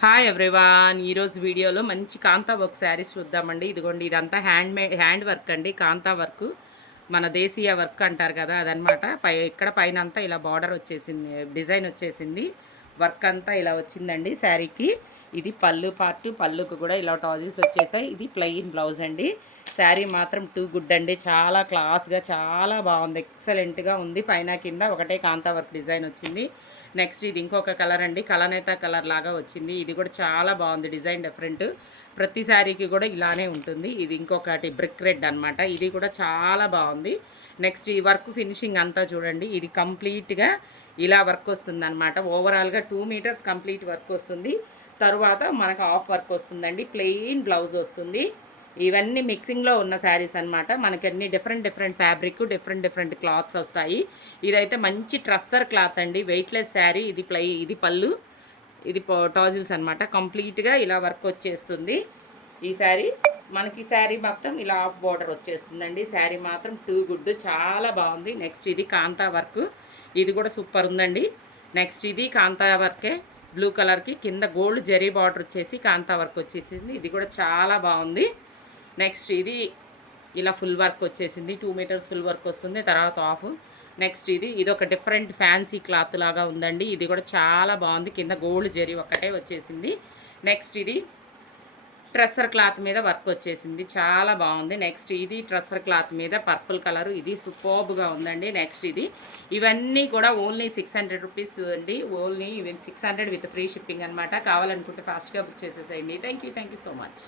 Hi everyone. ఈరోజు వీడియోలో మంచి కాంతా వర్క్ శారీస్ చూద్దామండి. ఇదిగోండి, ఇదంతా హ్యాండ్ వర్క్ అండి. కాంతా వర్క్ మన దేశీయ వర్క్ అంటారు కదా, అదనమాట. ఇక్కడ పైన అంతా ఇలా బార్డర్ వచ్చేసింది, డిజైన్ వచ్చేసింది, వర్క్ అంతా ఇలా వచ్చిందండి శారీకి. ఇది పళ్ళు పార్ట్, పళ్ళుకు కూడా ఇలా టాజిల్స్ వచ్చేసాయి. ఇది ప్లెయిన్ బ్లౌజ్ అండి. శారీ మాత్రం టూ గుడ్ అండి. చాలా క్లాస్గా, చాలా బాగుంది, ఎక్సలెంట్గా ఉంది. పైన కింద ఒకటే కాంతా వర్క్ డిజైన్ వచ్చింది. నెక్స్ట్ ఇది ఇంకొక కలర్ అండి, కలనేత కలర్ లాగా వచ్చింది. ఇది కూడా చాలా బాగుంది, డిజైన్ డిఫరెంట్. ప్రతి శారీకి కూడా ఇలానే ఉంటుంది. ఇది ఇంకొకటి బ్రిక్ రెడ్ అనమాట. ఇది కూడా చాలా బాగుంది. నెక్స్ట్ ఈ వర్క్ ఫినిషింగ్ అంతా చూడండి. ఇది కంప్లీట్గా ఇలా వర్క్ వస్తుంది అనమాట. ఓవరాల్గా 2 మీటర్స్ కంప్లీట్ వర్క్ వస్తుంది. తరువాత మనకు హాఫ్ వర్క్ వస్తుందండి. ప్లెయిన్ బ్లౌజ్ వస్తుంది. ఇవన్నీ మిక్సింగ్లో ఉన్న శారీస్ అనమాట. మనకి అన్ని డిఫరెంట్ ఫ్యాబ్రిక్, డిఫరెంట్ క్లాత్స్ వస్తాయి. ఇదైతే మంచి ట్రస్సర్ క్లాత్ అండి, వెయిట్లెస్ శారీ. ఇది పళ్ళు, ఇది టాజిల్స్ అనమాట. కంప్లీట్గా ఇలా వర్క్ వచ్చేస్తుంది ఈ శారీ. మనకి శారీ మొత్తం ఇలా హాఫ్ బార్డర్ వచ్చేస్తుందండి. శారీ మాత్రం టూ గుడ్, చాలా బాగుంది. నెక్స్ట్ ఇది కాంతా వర్క్, ఇది కూడా సూపర్ ఉందండి. నెక్స్ట్ ఇది కాంతా వర్కే, బ్లూ కలర్కి కింద గోల్డ్ జరీ బార్డర్ వచ్చేసి కాంతా వర్క్ వచ్చేసింది. ఇది కూడా చాలా బాగుంది. నెక్స్ట్ ఇది ఇలా ఫుల్ వర్క్ వచ్చేసింది, 2 మీటర్స్ ఫుల్ వర్క్ వస్తుంది, తర్వాత ఆఫ్. నెక్స్ట్ ఇది ఒక డిఫరెంట్ ఫ్యాన్సీ క్లాత్ లాగా ఉందండి. ఇది కూడా చాలా బాగుంది, కింద గోల్డ్ జరీ ఒక్కటే వచ్చేసింది. నెక్స్ట్ ఇది ట్రెస్సర్ క్లాత్ మీద వర్క్ వచ్చేసింది, చాలా బాగుంది. నెక్స్ట్ ఇది ట్రెస్సర్ క్లాత్ మీద పర్పుల్ కలర్, ఇది సూపర్బ్గా ఉందండి. నెక్స్ట్ ఇవన్నీ కూడా ఓన్లీ 600 రూపీస్ అండి. ఓన్లీ 600 విత్ ఫ్రీ షిప్పింగ్ అనమాట. కావాలనుకుంటే ఫాస్ట్గా బుక్ చేసేసేయండి. Thank you so much.